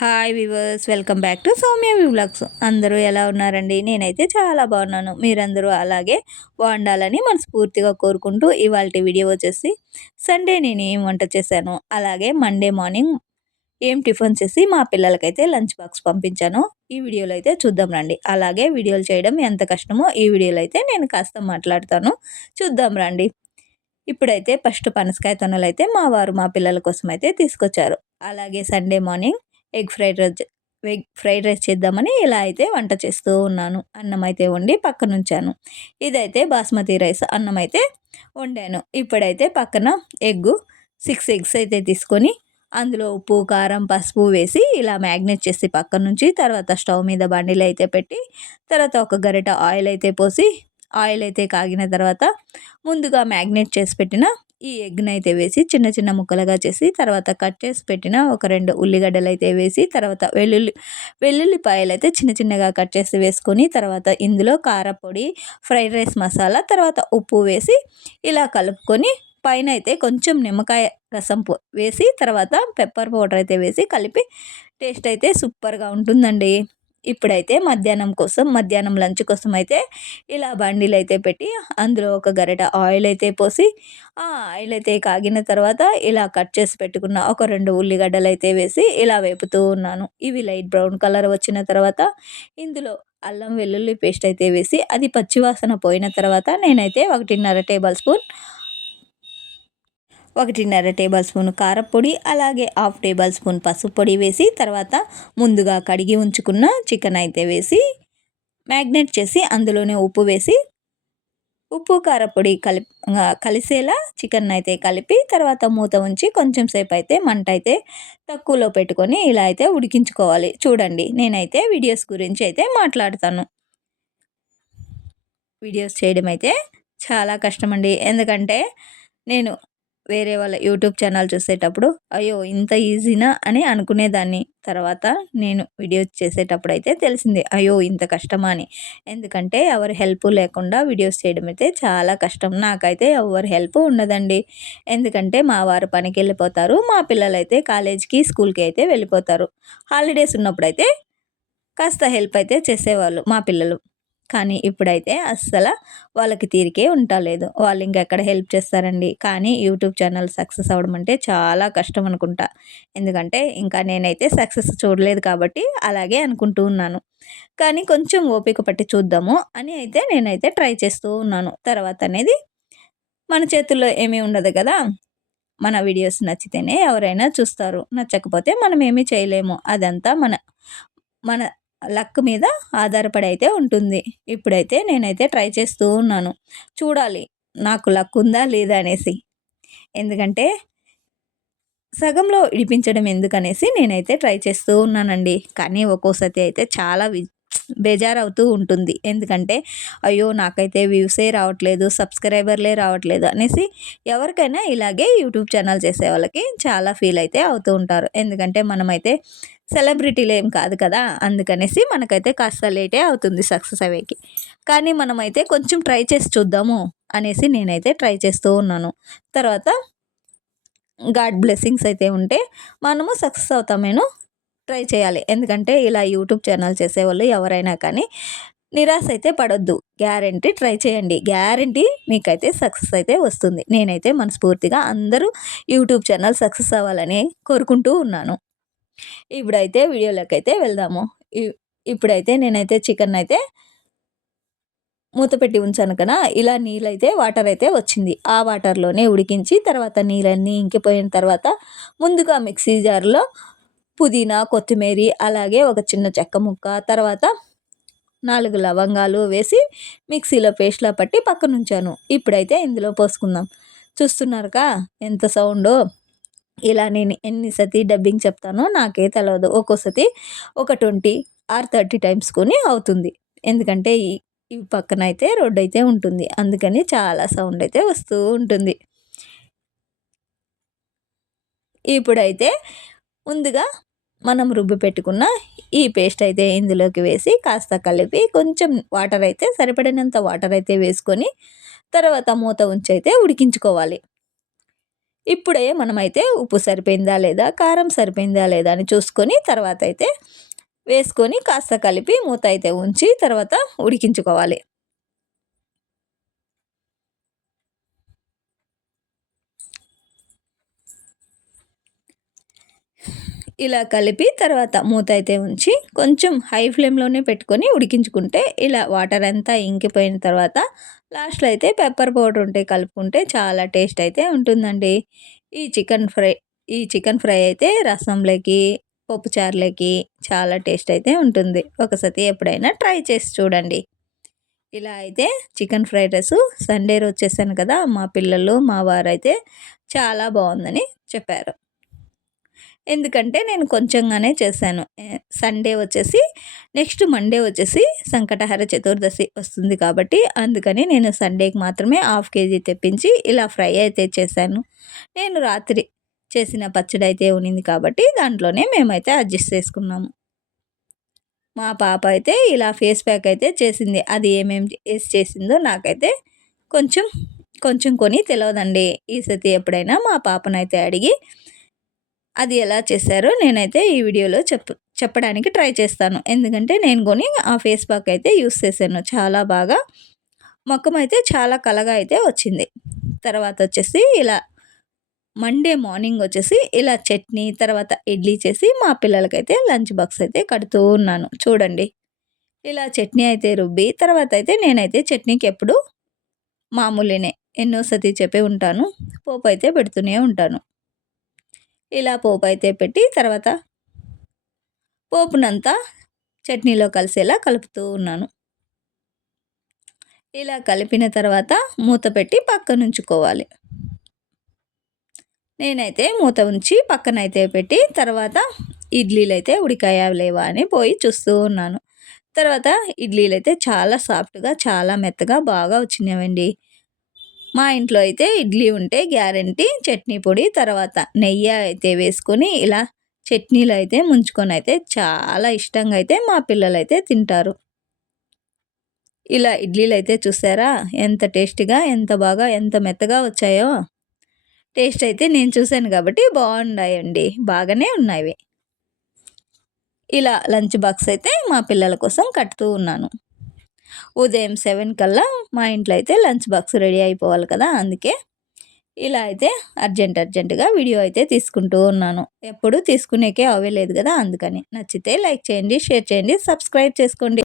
Hi viewers, welcome back to Soumya vlogs. అందరూ ఎలా ఉన్నారండి? నేనైతే చాలా బాగున్నాను. మీరందరూ అలాగే బాగుండాలని మనస్ఫూర్తిగా కోరుకుంటూ ఇవాళ వీడియో వచ్చేసి సండే నేను ఏం వంట చేశాను, అలాగే మండే మార్నింగ్ ఏం టిఫిన్ చేసి మా పిల్లలకైతే లంచ్ బాక్స్ పంపించాను. ఈ వీడియోలో అయితే చూద్దాం రండి. అలాగే వీడియోలు చేయడం ఎంత కష్టమో ఈ వీడియోలో అయితే నేను కాస్త మాట్లాడతాను, చూద్దాం రండి. ఇప్పుడైతే ఫస్ట్ పనసకాయ తొనలు అయితే మా వారు మా పిల్లల కోసం అయితే తీసుకొచ్చారు. అలాగే Sunday morning egg fried rice చేద్దామని ఇలా అయితే వంట చేస్తూ ఉన్నాను. అన్నం అయితే వండి పక్కనుంచాను. ఇదైతే బాస్మతి రైస్ అన్నం అయితే వండాను. ఇప్పుడైతే పక్కన 6 ఎగ్స్ అయితే తీసుకొని అందులో ఉప్పు, కారం, పసుపు వేసి ఇలా మ్యాగ్నేట్ చేసి పక్కన నుంచి తర్వాత స్టవ్ మీద బండిలో అయితే పెట్టి తర్వాత ఒక గరిట ఆయిల్ అయితే పోసి ఆయిల్ అయితే కాగిన తర్వాత ముందుగా మ్యాగ్నేట్ చేసి పెట్టిన ఈ ఎగ్ని అయితే వేసి చిన్న చిన్న ముక్కలుగా చేసి తర్వాత కట్ చేసి పెట్టిన ఒక 2 ఉల్లిగడ్డలు అయితే వేసి తర్వాత వెల్లుల్లిపాయలు అయితే చిన్న చిన్నగా కట్ చేసి వేసుకొని తర్వాత ఇందులో కారపొడి, ఫ్రైడ్ రైస్ మసాలా, తర్వాత ఉప్పు వేసి ఇలా కలుపుకొని పైన అయితే కొంచెం నిమ్మకాయ రసం వేసి తర్వాత పెప్పర్ పౌడర్ అయితే వేసి కలిపి టేస్ట్ అయితే సూపర్గా ఉంటుందండి. ఇప్పుడైతే మధ్యాహ్నం లంచ్ కోసం అయితే ఇలా బండిలు అయితే పెట్టి అందులో ఒక గరిట ఆయిల్ అయితే పోసి ఆ ఆయిల్ అయితే కాగిన తర్వాత ఇలా కట్ చేసి పెట్టుకున్న ఒక 2 ఉల్లిగడ్డలు అయితే వేసి ఇలా వేపుతూ ఉన్నాను. ఇవి లైట్ బ్రౌన్ కలర్ వచ్చిన తర్వాత ఇందులో అల్లం వెల్లుల్లి పేస్ట్ అయితే వేసి అది పచ్చివాసన పోయిన తర్వాత నేనైతే 1.5 టేబుల్ స్పూన్ కారపొడి, అలాగే 1/2 టేబుల్ స్పూన్ పసుపు పొడి వేసి తర్వాత ముందుగా కడిగి ఉంచుకున్న చికెన్ అయితే వేసి మ్యాగ్నేట్ చేసి అందులోనే ఉప్పు వేసి ఉప్పు కారపొడి కలిసేలా చికెన్ అయితే కలిపి తర్వాత మూత ఉంచి కొంచెం సేపు అయితే మంట అయితే తక్కువలో పెట్టుకొని ఇలా అయితే ఉడికించుకోవాలి. చూడండి, నేనైతే వీడియోస్ గురించి అయితే మాట్లాడతాను. వీడియోస్ చేయడం అయితే చాలా కష్టమండి. ఎందుకంటే నేను వేరే వాళ్ళ యూట్యూబ్ ఛానల్ చూసేటప్పుడు అయ్యో ఇంత ఈజీనా అని అనుకునేదాన్ని. తర్వాత నేను వీడియోస్ చేసేటప్పుడు అయితే తెలిసింది అయ్యో ఇంత కష్టమా అని. ఎందుకంటే ఎవరి హెల్ప్ లేకుండా వీడియోస్ చేయడం అయితే చాలా కష్టం. నాకైతే ఎవరి హెల్ప్ ఉండదండి. ఎందుకంటే మా వారు పనికి వెళ్ళిపోతారు, మా పిల్లలైతే కాలేజీకి స్కూల్కి అయితే వెళ్ళిపోతారు. హాలిడేస్ ఉన్నప్పుడైతే కాస్త హెల్ప్ అయితే చేసేవాళ్ళు మా పిల్లలు. కానీ ఇప్పుడైతే అస్సలు వాళ్ళకి తీరికే ఉండలేదు. వాళ్ళు ఇంకెక్కడ హెల్ప్ చేస్తారండి. కానీ యూట్యూబ్ ఛానల్ సక్సెస్ అవ్వడం అంటే చాలా కష్టం అనుకుంటా. ఎందుకంటే ఇంకా నేనైతే సక్సెస్ చూడలేదు కాబట్టి అలాగే అనుకుంటూ ఉన్నాను. కానీ కొంచెం ఓపిక పట్టి చూద్దాము అని అయితే నేనైతే ట్రై చేస్తూ ఉన్నాను. తర్వాత అనేది మన చేతుల్లో ఏమీ ఉండదు కదా. మన వీడియోస్ నచ్చితేనే ఎవరైనా చూస్తారు, నచ్చకపోతే మనం ఏమీ చేయలేము. అదంతా మన మన లక్ మీద ఆధారపడి అయితే ఉంటుంది. ఇప్పుడైతే నేనైతే ట్రై చేస్తూ ఉన్నాను. చూడాలి నాకు లక్ ఉందా లేదా అనేసి. ఎందుకంటే సగంలో ఇడిపించడం ఎందుకనేసి నేనైతే ట్రై చేస్తూ ఉన్నానండి. కానీ ఒక్కోసారి అయితే చాలా బేజారవుతూ ఉంటుంది. ఎందుకంటే అయ్యో నాకైతే వ్యూసే రావట్లేదు, సబ్స్క్రైబర్లే రావట్లేదు అనేసి ఎవరికైనా ఇలాగే యూట్యూబ్ ఛానల్ చేసే వాళ్ళకి చాలా ఫీల్ అయితే అవుతూ ఉంటారు. ఎందుకంటే మనమైతే సెలబ్రిటీలు ఏం కాదు కదా, అందుకనేసి మనకైతే కాస్త లేటే అవుతుంది సక్సెస్ అయ్యేకి. కానీ మనమైతే కొంచెం ట్రై చేసి చూద్దాము అనేసి నేనైతే ట్రై చేస్తూ ఉన్నాను. తర్వాత గాడ్ బ్లెస్సింగ్స్ అయితే ఉంటే మనము సక్సెస్ అవుతామేమో ట్రై చేయాలి. ఎందుకంటే ఇలా యూట్యూబ్ ఛానల్ చేసేవాళ్ళు ఎవరైనా కానీ నిరాశ అయితే పడొద్దు. గ్యారంటీ ట్రై చేయండి. గ్యారంటీ మీకైతే సక్సెస్ అయితే వస్తుంది. నేనైతే మనస్ఫూర్తిగా అందరూ యూట్యూబ్ ఛానల్ సక్సెస్ అవ్వాలని కోరుకుంటూ ఉన్నాను. ఇప్పుడైతే వీడియోలోకి అయితే వెళ్దాము. ఇప్పుడైతే నేనైతే చికెన్ అయితే మూత పెట్టి ఉంచాను కదా, ఇలా నీళ్ళైతే వాటర్ అయితే వచ్చింది. ఆ వాటర్లోనే ఉడికించి తర్వాత నీళ్ళన్నీ ఇంకిపోయిన తర్వాత ముందుగా మిక్సీ జార్లో పుదీనా, కొత్తిమీర, అలాగే ఒక చిన్న చెక్క ముక్క, తర్వాత 4 లవంగాలు వేసి మిక్సీలో పేస్ట్లా పట్టి పక్కనుంచాను. ఇప్పుడైతే ఇందులో పోసుకుందాం. చూస్తున్నారుగా ఎంత సౌండో. ఇలా నేను ఎన్నిసతి డబ్బింగ్ చెప్తానో నాకే తెలియదు. ఒక్కోసతి ఒక 20 ఆర్ 30 టైమ్స్ కొని అవుతుంది. ఎందుకంటే ఈ పక్కన అయితే రోడ్డు అయితే ఉంటుంది, అందుకని చాలా సౌండ్ అయితే వస్తూ ఉంటుంది. ఇప్పుడైతే ముందుగా మనం రుబ్బి పెట్టుకున్న ఈ పేస్ట్ అయితే ఇందులోకి వేసి కాస్త కలిపి కొంచెం వాటర్ అయితే సరిపడినంత వాటర్ అయితే వేసుకొని తర్వాత మూత ఉంచి అయితే ఉడికించుకోవాలి. ఇప్పుడే మనమైతే ఉప్పు సరిపోయిందా లేదా, కారం సరిపోయిందా లేదా అని చూసుకొని తర్వాత అయితే వేసుకొని కాస్త కలిపి మూత అయితే ఉంచి తర్వాత ఉడికించుకోవాలి. ఇలా కలిపి తర్వాత మూత అయితే ఉంచి కొంచెం హై ఫ్లేమ్లోనే పెట్టుకొని ఉడికించుకుంటే ఇలా వాటర్ అంతా ఇంకిపోయిన తర్వాత లాస్ట్లో అయితే పెప్పర్ పౌడర్ ఉంటే కలుపుకుంటే చాలా టేస్ట్ అయితే ఉంటుందండి. ఈ చికెన్ ఫ్రై అయితే రసంలోకి, పప్పుచారులోకి చాలా టేస్ట్ అయితే ఉంటుంది. ఒకసారి ఎప్పుడైనా ట్రై చేసి చూడండి. ఇలా అయితే చికెన్ ఫ్రైడ్ రైస్ సండే రోజు చేశాను కదా, మా పిల్లలు మా వారైతే చాలా బాగుందని చెప్పారు. ఎందుకంటే నేను కొంచెంగానే చేశాను. సండే వచ్చేసి నెక్స్ట్ మండే వచ్చేసి సంకటహర చతుర్దశి వస్తుంది కాబట్టి అందుకని నేను సండేకి మాత్రమే హాఫ్ కేజీ తెప్పించి ఇలా ఫ్రై అయితే చేశాను. నేను రాత్రి చేసిన పచ్చడి అయితే ఉన్నింది కాబట్టి దాంట్లోనే మేమైతే అడ్జస్ట్ చేసుకున్నాము. మా పాప అయితే ఇలా ఫేస్ ప్యాక్ అయితే చేసింది. అది ఏమేమి వేసి చేసిందో నాకైతే కొంచెం కొంచెం కొని తెలియదండి. ఈసతి ఎప్పుడైనా మా పాపనైతే అడిగి అది ఎలా చేశారో నేనైతే ఈ వీడియోలో చెప్పడానికి ట్రై చేస్తాను. ఎందుకంటే నేను కొని ఆ ఫేస్ ప్యాక్ అయితే యూస్ చేశాను. చాలా బాగా మొఖం అయితే చాలా కళగా అయితే వచ్చింది. తర్వాత వచ్చేసి ఇలా మండే మార్నింగ్ వచ్చేసి ఇలా చట్నీ తర్వాత ఇడ్లీ చేసి మా పిల్లలకైతే లంచ్ బాక్స్ అయితే కడుతూ ఉన్నాను. చూడండి, ఇలా చట్నీ అయితే రుబ్బి తర్వాత అయితే నేనైతే చట్నీకి ఎప్పుడు మామూలునే ఎన్నోసారి చెప్పే ఉంటాను, పోపు అయితే పెడుతూనే ఉంటాను. ఇలా పోపు అయితే పెట్టి తర్వాత పోపునంతా చట్నీలో కలిసేలా కలుపుతూ ఉన్నాను. ఇలా కలిపిన తర్వాత మూత పెట్టి పక్కన ఉంచుకోవాలి. నేనైతే మూత ఉంచి పక్కనైతే పెట్టి తర్వాత ఇడ్లీలు అయితే ఉడికాయా లేవా అని పోయి చూస్తూ ఉన్నాను. తర్వాత ఇడ్లీలు అయితే చాలా సాఫ్ట్గా చాలా మెత్తగా బాగా వచ్చినాయండి. మా ఇంట్లో అయితే ఇడ్లీ ఉంటే గ్యారెంటీ చట్నీ పొడి తర్వాత నెయ్యి అయితే వేసుకొని ఇలా చట్నీలు అయితే ముంచుకొని అయితే చాలా ఇష్టంగా అయితే మా పిల్లలు అయితే తింటారు. ఇలా ఇడ్లీలు అయితే చూసారా ఎంత టేస్టీగా ఎంత బాగా ఎంత మెత్తగా వచ్చాయో. టేస్ట్ అయితే నేను చూశాను కాబట్టి బాగున్నాయండి, బాగానే ఉన్నాయి. ఇలా లంచ్ బాక్స్ అయితే మా పిల్లల కోసం కట్టుతూ ఉన్నాను. ఉదయం 7 కల్లా మా ఇంట్లో అయితే లంచ్ బాక్స్ రెడీ అయిపోవాలి కదా, అందుకే ఇలా అయితే అర్జెంటుగా వీడియో అయితే తీసుకుంటూ ఉన్నాను. ఎప్పుడు తీసుకునేకే అవ్వలేదు కదా, అందుకని. నచ్చితే లైక్ చేయండి, షేర్ చేయండి, సబ్స్క్రైబ్ చేసుకోండి.